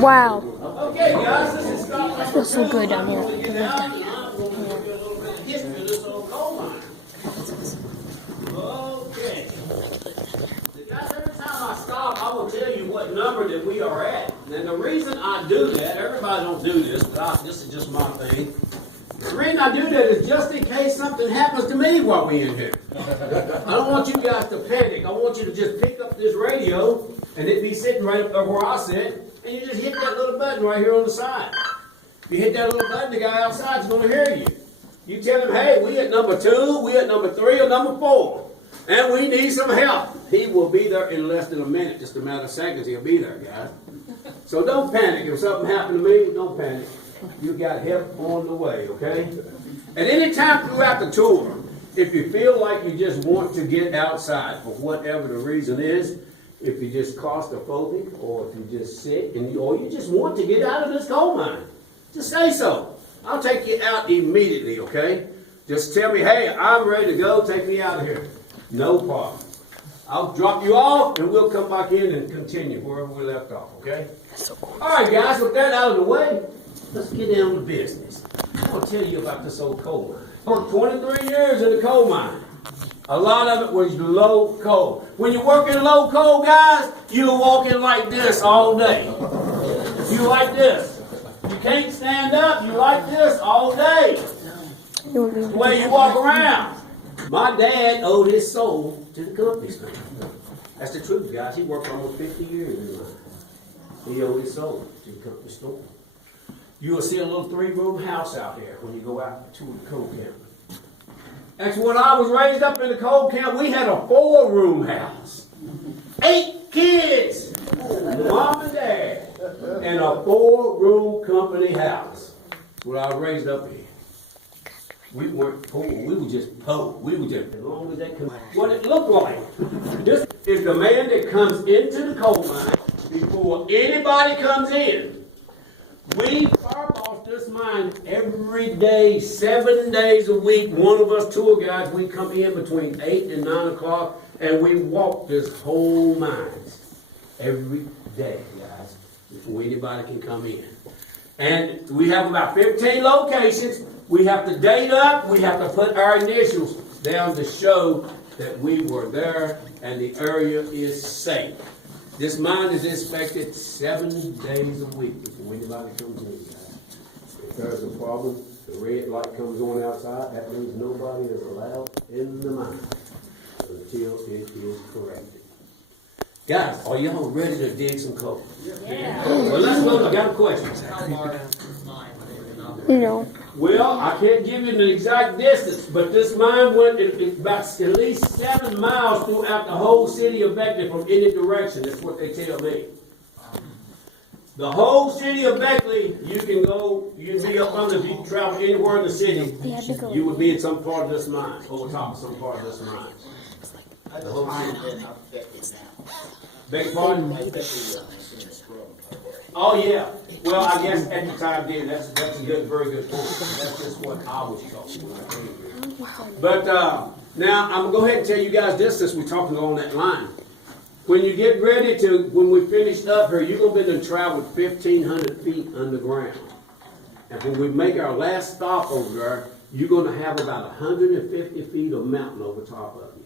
Wow. Okay, guys, this is Scott. I feel so good down here. I love down here. Okay. Guys, every time I stop, I will tell you what number that we are at. And the reason I do that, everybody don't do this, but this is just my thing. The reason I do that is just in case something happens to me while we're in here. I don't want you guys to panic. I want you to just pick up this radio, and it be sitting right up there where I sit, and you just hit that little button right here on the side. If you hit that little button, the guy outside is going to hear you. You tell him, hey, we at number 2, we at number 3, or number 4, and we need some help. He will be there in less than a minute, just a matter of seconds, he'll be there, guys. So don't panic. If something happened to me, don't panic. You got help on the way, okay? At any time throughout the tour, if you feel like you just want to get outside for whatever the reason is, if you're just claustrophobic, or if you're just sick, or you just want to get out of this coal mine, just say so. I'll take you out immediately, okay? Just tell me, hey, I'm ready to go. Take me out of here. No problem. I'll drop you off, and we'll come back in and continue wherever we left off, okay? All right, guys, with that out of the way, let's get down to business. I'm going to tell you about this old coal mine. I worked 23 years in the coal mine. A lot of it was low coal. When you work in low coal, guys, you're walking like this all day. You like this. You can't stand up. You like this all day. The way you walk around. My dad owed his soul to the company. That's the truth, guys. He worked for almost 50 years in mine. He owed his soul to the company store. You will see a little 3-room house out there when you go out to the coal camp. That's when I was raised up in the coal camp. We had a 4-room house. 8 kids. Mom and dad. And a 4-room company house. That's what I was raised up in. We weren't poor. We were just poor. We were just, as long as they come. What it looked like. This is the man that comes into the coal mine before anybody comes in. We fireboss this mine every day, 7 days a week. One of us tour guides, we come in between 8 and 9 o'clock, and we walk this whole mine every day, guys, before anybody can come in. And we have about 15 locations. We have to date up. We have to put our initials down to show that we were there and the area is safe. This mine is inspected 7 days a week before anybody comes in, guys. If there's a problem, the red light comes on outside, that means nobody is allowed in the mine until it is corrected. Guys, are y'all ready to dig some coal? Yeah. Well, let's look. I got a question. No. Well, I can't give you an exact distance, but this mine went about at least 7 miles throughout the whole city of Beckley from any direction. That's what they tell me. The whole city of Beckley, you can go, you'd be up under, if you travel anywhere in the city, you would be in some part of this mine, over top of some part of this mine. The whole city. Beg pardon? Oh, yeah. Well, I guess at the time then, that's a good, very good point. That's just what I was told. But now, I'm going to go ahead and tell you guys this since we're talking along that line. When you get ready to, when we finish up here, you're going to be able to travel 1,500 feet underground. And when we make our last stop over there, you're going to have about 150 feet of mountain over top of you.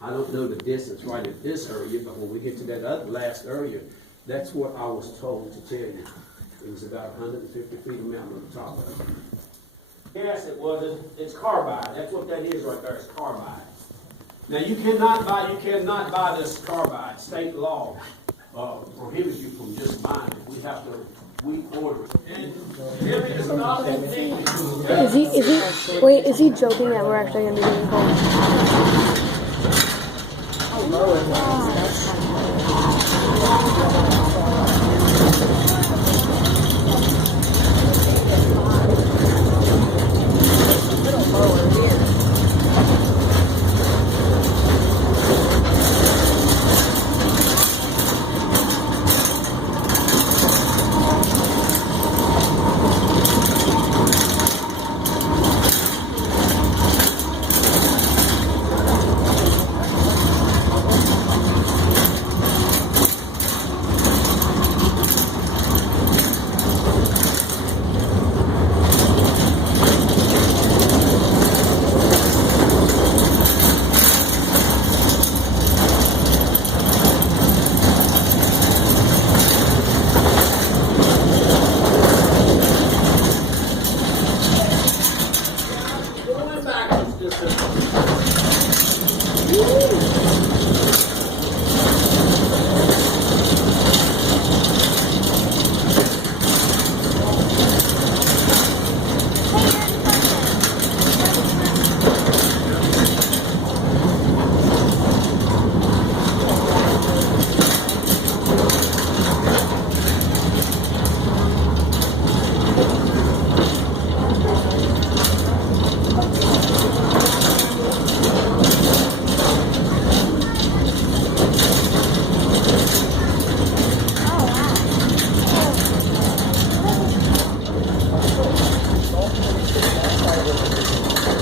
I don't know the distance right at this area, but when we get to that other last area, that's what I was told to tell you. It was about 150 feet of mountain on the top of it. Yes, it was. It's carbide. That's what that is right there. It's carbide. Now you cannot buy this carbide. State law prohibits you from just buying it. We order it. And there is not a thing. Is he joking that we're actually going to be getting cold?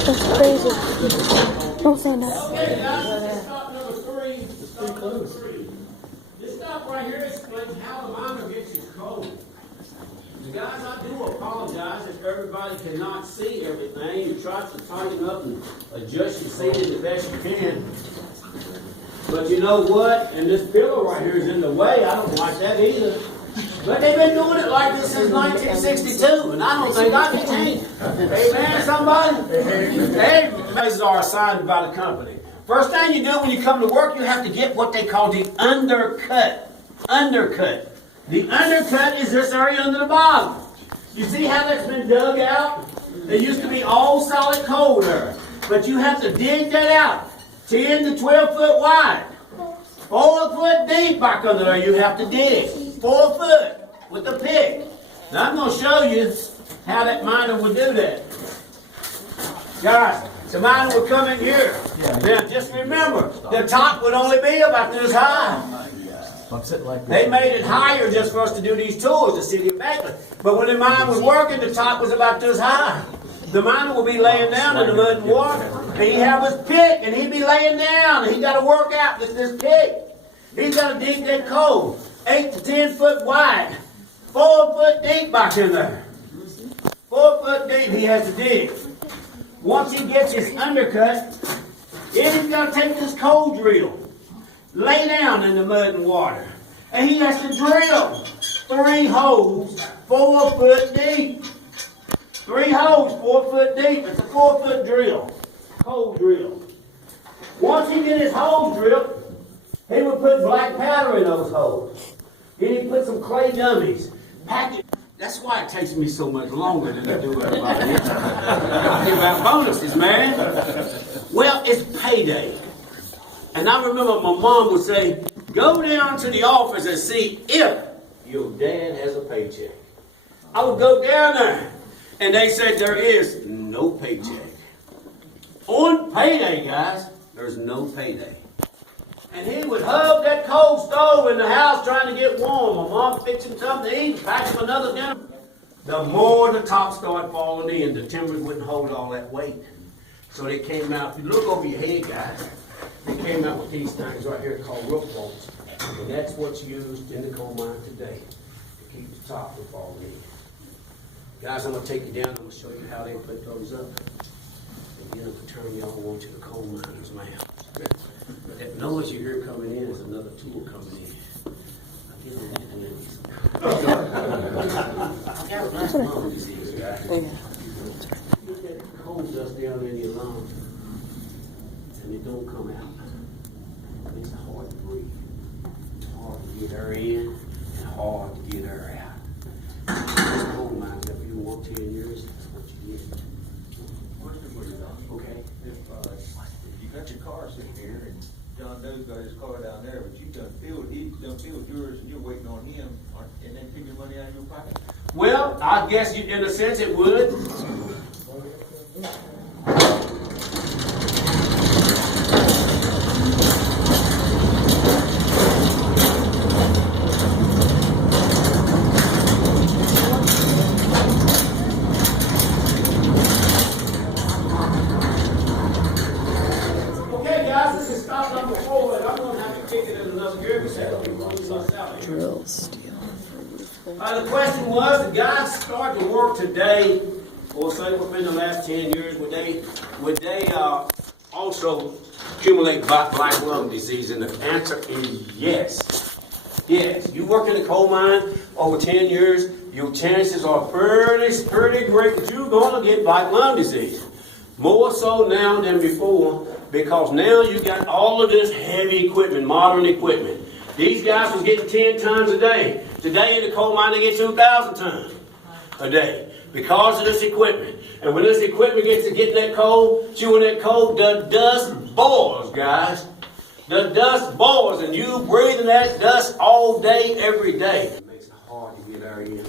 That's crazy. Don't say that. Okay, guys, this is stop number three. Stop number three. This stop right here explains how the miner gets his code. Guys, I do apologize if everybody cannot see everything. You try to tighten up and adjust your seating the best you can. But you know what? And this pillow right here is in the way. I don't like that either. But they've been doing it like this since 1962, and I don't think I can change it. Amen, somebody? Hey, raises are assigned by the company. First thing you do when you come to work, you have to get what they call the undercut. Undercut. The undercut is this area under the bottom. You see how that's been dug out? There used to be all solid coal there. But you have to dig that out. 10 to 12 foot wide. 4 foot deep back under there you have to dig. 4 foot with a pick. Now I'm going to show you how that miner would do that. Guys, the miner would come in here. Now just remember, the top would only be about this high. They made it higher just for us to do these tours, the city of Macon. But when the mine was working, the top was about this high. The miner would be laying down in the mud and water. And he'd have his pick, and he'd be laying down. And he got to work out with this pick. He's got to dig that coal. 8 to 10 foot wide. 4 foot deep back in there. 4 foot deep he has to dig. Once he gets his undercut, then he's got to take this coal drill. Lay down in the mud and water. And he has to drill 3 holes 4 foot deep. 3 holes 4 foot deep. It's a 4 foot drill. Coal drill. Once he gets his holes drilled, he would put black powder in those holes. Then he'd put some clay dummies. Pack it. That's why it takes me so much longer than I do everybody else. I give out bonuses, man. Well, it's payday. And I remember my mom would say, go down to the office and see if your dad has a paycheck. I would go down there, and they said there is no paycheck. On payday, guys, there's no payday. And he would hug that coal stove in the house trying to get warm. My mom fixed him something to eat, packed him another dinner. The more the top started falling in, the timber wouldn't hold all that weight. So they came out, if you look over your head, guys, they came out with these things right here called rope bolts. And that's what's used in the coal mine today to keep the top from falling in. Guys, I'm going to take you down. I'm going to show you how they put those up. Again, I'm turning y'all on to the coal miner's mouth. That noise you hear coming in is another tool coming in. I get on that wings. I got lung disease, guys. You get that coal dust down in your lungs, and it don't come out. It's hard to breathe. It's hard to get air in, and hard to get air out. This coal mine, if you want 10 years, that's what you get. Okay. If you got your car sitting here, and John Doe's got his car down there, but he's done filled yours, and you're waiting on him, and then take your money out of your pocket? Well, I guess in a sense it would. The question was, the guys start to work today, or say within the last 10 years, would they also accumulate black lung disease? And the answer is yes. Yes. You work in a coal mine over 10 years, your chances are pretty great that you're going to get black lung disease. More so now than before, Because now you got all of this heavy equipment, modern equipment. These guys was getting 10 tons a day. Today in the coal mine they get 2,000 tons a day because of this equipment. And when this equipment gets to getting that coal, chewing that coal, the dust boils, guys. The dust boils, and you breathing that dust all day, every day. It makes it hard to get our in,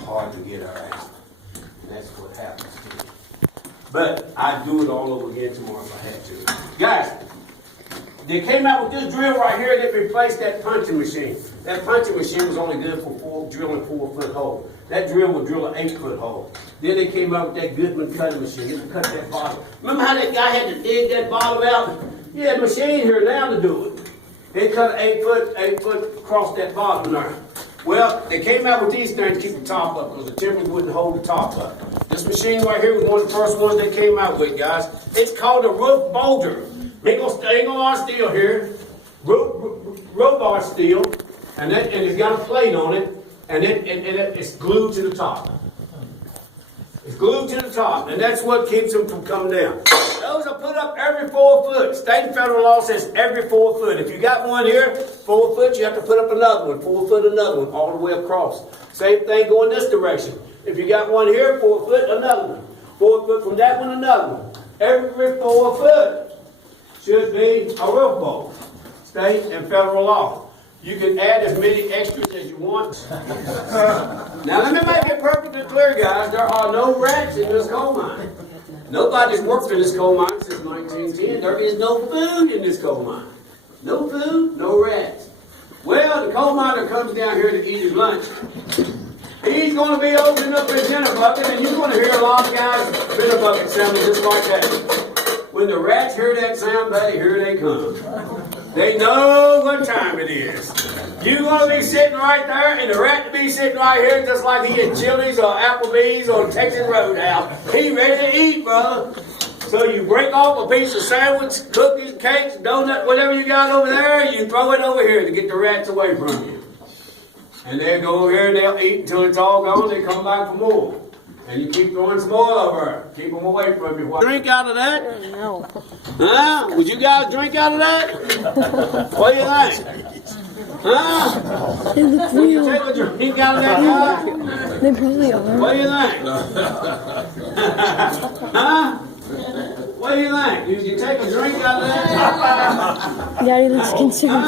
hard to get our out. And that's what happens to me. But I'd do it all over again tomorrow if I had to. Guys, they came out with this drill right here that replaced that punching machine. That punching machine was only good for drilling 4-foot hole. That drill would drill an 8-foot hole. Then they came out with that Goodman cutting machine. It would cut that bottom. Remember how that guy had to dig that bottom out? He had a machine here now to do it. They cut 8 foot across that bottom there. Well, they came out with these things to keep the top up because the timbers wouldn't hold the top up. This machine right here was one of the first ones they came out with, guys. It's called a roof boulder. Ain't gonna bar steel here. Rope bar steel, and it's got a plate on it, and it's glued to the top. It's glued to the top, and that's what keeps them from coming down. Those are put up every 4 foot. State and federal law says every 4 foot. If you got one here, 4 foot, you have to put up another one. 4 foot, another one, all the way across. Same thing going this direction. If you got one here, 4 foot, another one. 4 foot from that one, another one. Every 4 foot should be a roof bolt. State and federal law. You can add as many extras as you want. Now let me make it perfectly clear, guys. There are no rats in this coal mine. Nobody's worked in this coal mine since 1910. There is no food in this coal mine. No food, no rats. Well, the coal miner comes down here to eat his lunch. He's going to be opening up his dinner bucket, and you're going to hear a lot of guys' dinner bucket sounding just like that. When the rats hear that sound, buddy, here they come. They know what time it is. You're going to be sitting right there, and the rat to be sitting right here just like he at Chili's or Applebee's or Texas Roadhouse. He ready to eat, brother. So you break off a piece of sandwich, cookies, cakes, donut, whatever you got over there, you throw it over here to get the rats away from you. And they'll go over here and they'll eat until it's all gone. They come back for more. And you keep throwing some more over. Keep them away from you. Drink out of that? No. Huh? Would you guys drink out of that? What do you think? Huh? They look Would you real. take a drink out of that guy? They probably are. What do you think? Huh? What do you think? Did you take a drink out of that? Daddy looks concerned.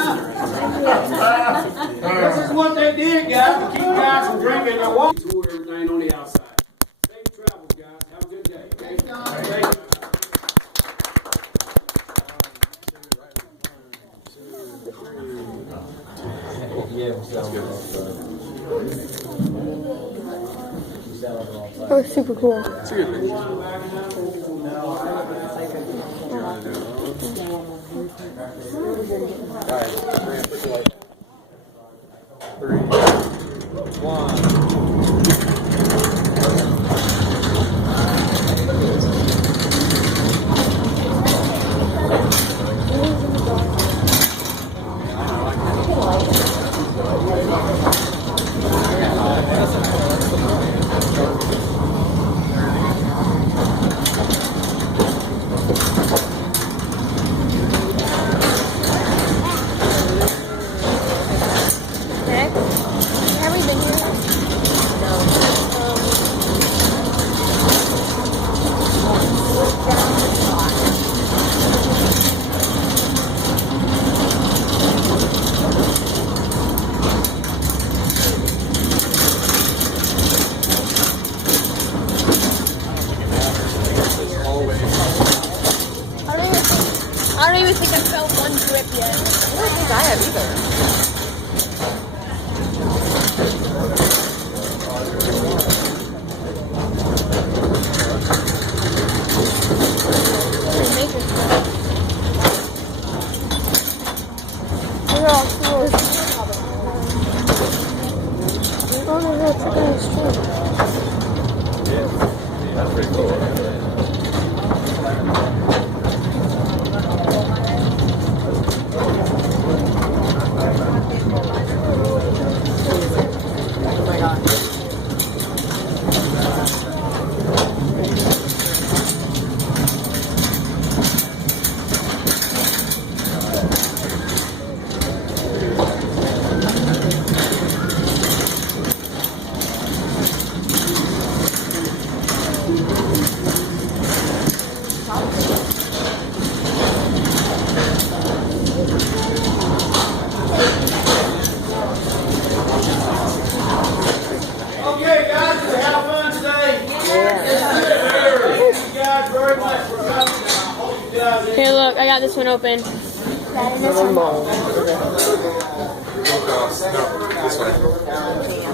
This is what they did, guys, to keep guys from drinking their water. Tour everything on the outside. Safe travels, guys. Have a good day. Okay? Thank you. That was super cool. Three, 1. I don't even think I felt one drip yet. I don't think I have either. We're all cool. We're going to go check out the street. Yeah, that's pretty cool. this one open. That and this one. No, this way.